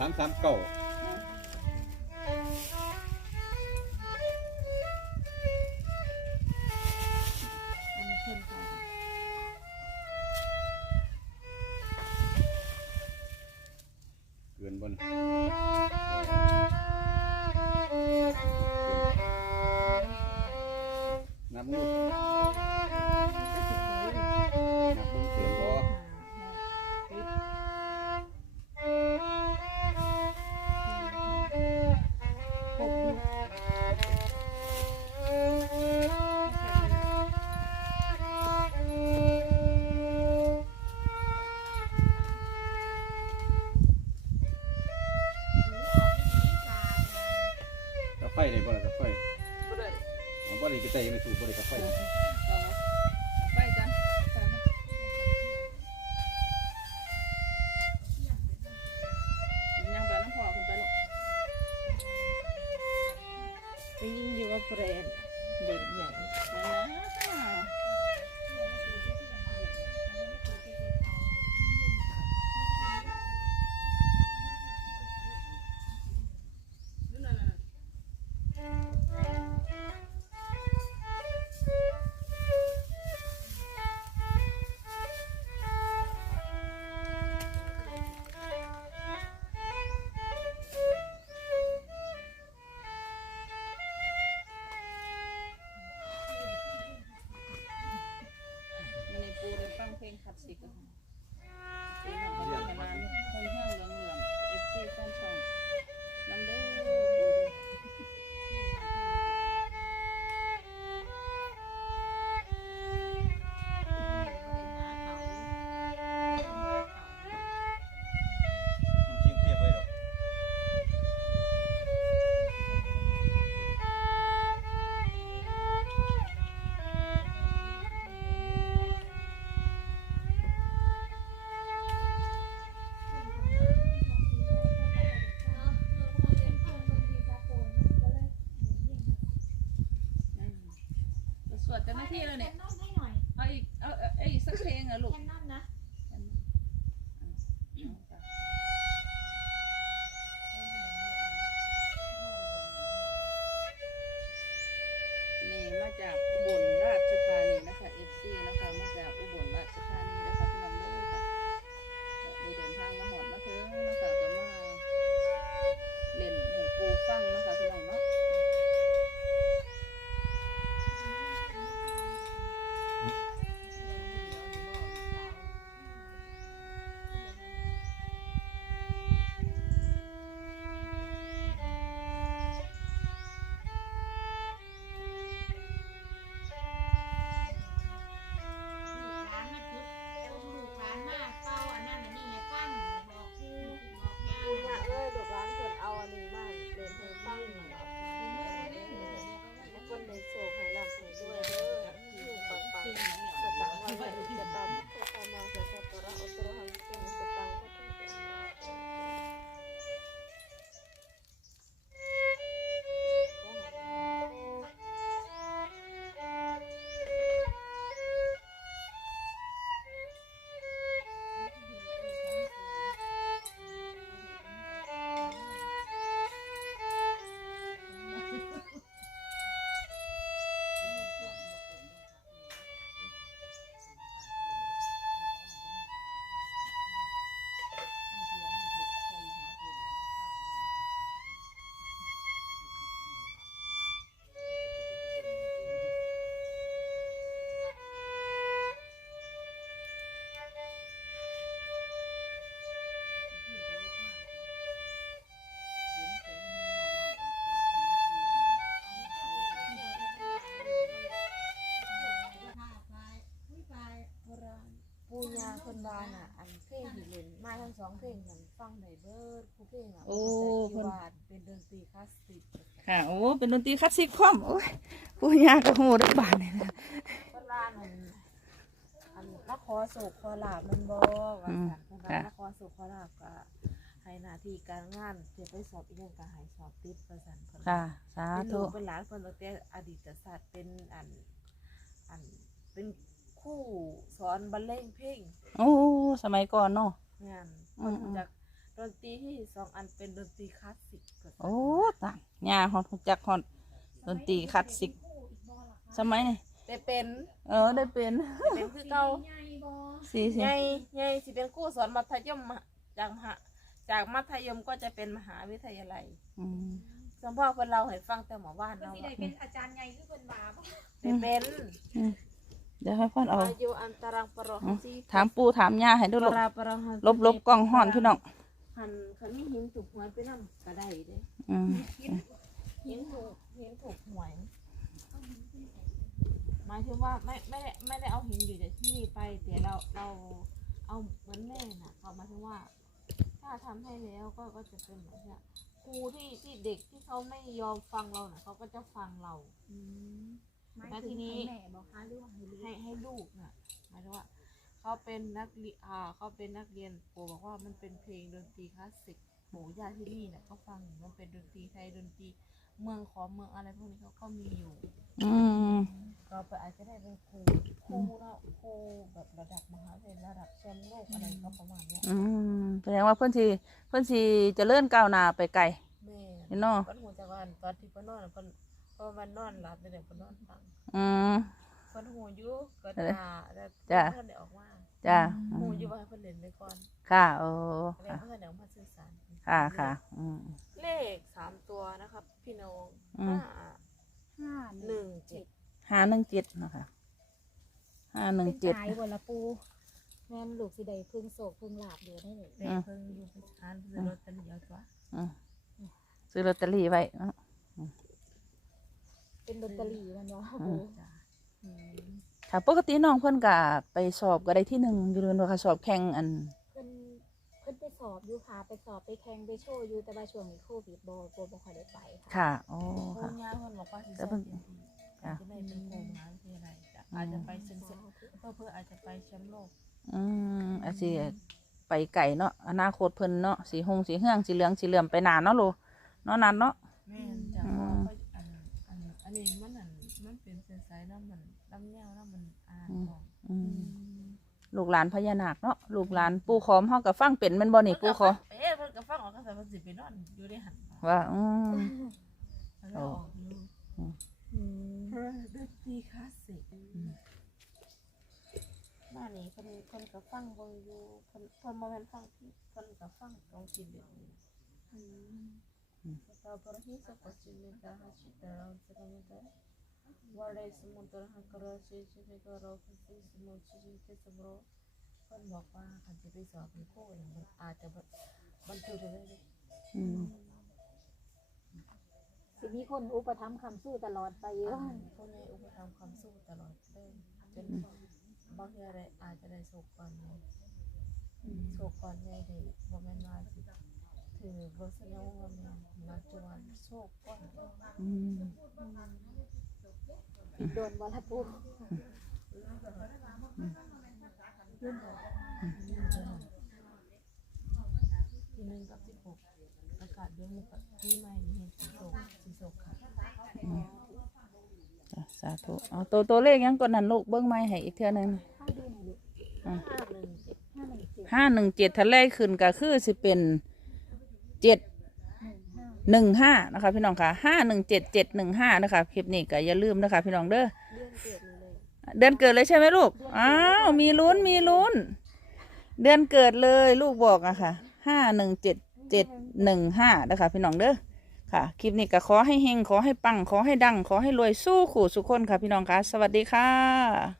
339เกินบนนับลูกนับลูกเกินบ่กาแฟนี่บ่ล่ะกาแฟบ่ได้บ่ได้ไปใส่ในตู้บ่ได้กาแฟไปกันยังแบบน้ำพอคุณไปหรอกไปยิงอยู่ว่าแบรนด์เด็กใหญ่ฟังเพลงคลาสสิกกันสีหนังเป็นน้ำห้องแห้งเหลืองๆFCแฟนช่องน้ำเด้อปูกินเทียบไว้ดอกสวดเต็มที่แล้วเนี่ยเอาอีกสักเพลงเหรอลูกนี่มาจากอุบลราชธานีนะคะ FC นะคะมาจากอุบลราชธานีนะคะพี่น้องเด้อค่ะได้เดินทางมาหอดมาถึงนะคะก็มาเล่นให้ปูฟังนะคะพี่น้องเนาะปูเนี่ยลูกร้านคนเอาอันนี้มาเดินเธอฟังแล้วคนในโซ่ให้รับให้ด้วยเด้ออยู่ปังปังสตังวันไหนจะตามพุทธนาจะจะปราอัตโรหังเสียงสตังก็ต้องเปลี่ยปูยาคนบ้านอ่ะอันเพลงที่เล่นมาทั้งสองเพลงนั้นฟังได้เบิดผู้เพลงอ่ะเป็นเป็นดนตรีคลาสสิกค่ะโอ้เป็นดนตรีคลาสสิกพร้อมโอ้ยปูยากระโหดบานเลยนะคนบ้านอันละครโศกคอลาบมันบ่ว่าซั่นละครโศกคอลาบก็ให้หน้าที่การงานเพื่อไปสอบอีกอย่างก็ให้สอบติดว่าซั่นเพิ่นค่ะสาธุเป็นหลานเพิ่นตั้งแต่อดีตศาสตร์เป็นเป็นครูสอนบรรเลงเพลงโอ้สมัยก่อนเนาะงานเพิ่นจากด ดนตรีที่สองอันเป็นดนตรีคลาสสิก โอ้ต่างย่าฮอดจักฮอดดนตรีคลาสสิกสมัยนี่ ได้เป็น ได้เป็น เป็นคือเก่า สี่สิ ใหญ่สิเป็นครูสอนมัธยมจากมัธยมก็จะเป็นมหาวิทยาลัยสมพ่อเพิ่นเราให้ฟังแต่หมอว่านเรา ได้เป็นอาจารย์ใหญ่คือเพิ่นว่าบ่ ได้เป็น เดี๋ยวให้พ่อนเอา อายุอันตรังปรหันสี ถามปู่ถามย่าให้ดู ป ลูก ราปรหัน ลบกล้องห่อนพี่น้อง คันมีหินถูกหวยไปนำก็ได้เด้ อืม หินถูกหวยหมายถึงว่าไม่ได้เอาหินอยู่จากที่นี่ไปแต่เราเอาเหมือนแม่น่ะเขาหมายถึงว่า ถ้าทำให้แล้วก็จะเป็นแบบนี้ครูที่เด็กที่เขาไม่ยอมฟังเราน่ะเขาก็จะฟังเรา แล้วทีนี้แม่บอกค่ะเรื่องให้ลูก ให้ลูกน่ะหมายถึงว่าเขาเป็นนักเรียนเขาเป็นนักเรียนปู่บอกว่ามันเป็นเพลงดนตรีคลาสสิกปู่ย่าที่นี่น่ะเขาฟังมันเป็นดนตรีไทยดนตรีเมืองขอเมืองอะไรพวกนี้เขาก็มีอยู่ เราไปอาจจะได้เป็นครูแล้วครูแบบระดับมหาวิทยาลัยระดับแชมป์โลกอะไรก็ประมาณเนี้ย แสดงว่าเพื่อนสิเจะเลื่อนก้าวหน้าไปไกล แม่ เห็นเนาะ ก็หัวจากวันตอนที่เพิ่นนอนเพิ่นพอมันนอนหลับเดี๋ยวเพิ่นนอนฟัง อืม เพิ่นหูอยู่ก็ตาแล้ว จ้ะ เพิ่นได้ออกมา จ้า หูอยู่ว่าให้เพิ่นเล่นไปก่อน ค่ะโอ้ แล้ว ค่ะ เพิ่นได้ออกมาสื่อสาร ค่ะเลข3ตัวนะครับพี่น้อง 517 517นะคะ เป็นตาย 517 บ่ละปูแม่นลูกสิได้พึ่งโศกพึ่งลาบอยู่ได้นี่ เลขเพิ่นอยู่ไปทานซื้อรถกันเยอะตัว ซื้อลอตเตอรี่ไว้ เป็นลอตเตอรี่มันว่า จ้ะ ถ้าปกติน้องเพิ่นก็ไปสอบก็ได้ที่1อยู่เดือนว่าค่ะสอบแข่งอัน เพิ่นไปสอบอยู่ค่ะไปสอบไปแข่งไปโชว์อยู่แต่ว่าช่วงนี้โควิดบ่ค่อยได้ไปค่ะ ค่ะโอ้ เพิ่ ค่ะ นย่าเพิ่นบอกว่าสิสอบเต็มที่อาจจะได้เป็นครูมหาวิทยาลัยจ้ะอาจจะไปเซ็นเพื่ออาจจะไปแชมป์โลก อาจสิไปไก่เนาะอนาคตเพิ่นเนาะสีหงสีเฮืองสีเหลืองสีเหลื่อมไปนานเนาะโลเนาะนานเนาะ แม่นจ้ะเพราะว่าอันนี้มันเป็นเส้นสายน้ำมันลำแนวน้ำมันของ ลูกหลานพญานาคเนาะลูกหลานปู่ขอมเฮาก็ฟังเป็นแม่นบ่นี่ปู่ขอ เพิ่นก็ฟังออกก็แต่มันสิไปนอนอยู่ในหัน ว่าแล้วออกอยู่ดนตรีคลาสสิกบ้านนี้เพิ่นก็ฟังเบิ่งอยู่เพิ่นบ่แม่นฟังที่เพิ่นก็ฟังตรงจิตเด็ดนี่Kita pergi seperti mereka hasil dalam semuanya. Walau semuanya kerasi juga kalau kita semua cerita sebro, kan bapak akan jadi seorang ibu yang ada bantu dia. สิมีคนอุปถัมภ์คำสู้ตลอดไปเยอะ คนในอุปถัมภ์ความสู้ตลอดเลยจนบางทีอะไรอาจจะได้โศกก่อนไงโศกก่อนไงเด็กบ่แม่นว่าสิถือบทสนองว่ามาจวนโศกก่อน โดนบ่ละปู ที่1กับ16อากาศเดือนนี้ปีใหม่นี้เห็นสิโศกค่ะ สาธุเอาตัวเลขยังก่อนนั้นลูกเบิ่งไม้ให้อีกเทื่อนึง ข้าวดีหน่อยลูก 517 517 ถ้าเลขขึ้นก็คือสิเป็น715นะคะพี่น้องค่ะ517715นะคะคลิปนี้ก็อย่าลืมนะคะพี่น้องเด้อเดือนเกิดเลยใช่ไหมลูกอ้าวมีลุ้นเดือนเกิดเลยลูกบอกอะค่ะ517715นะคะพี่น้องเด้อค่ะคลิปนี้ก็ขอให้เฮงขอให้ปังขอให้ดังขอให้รวยสู้ขู่สุขคนค่ะพี่น้องค่ะสวัสดีค่ะ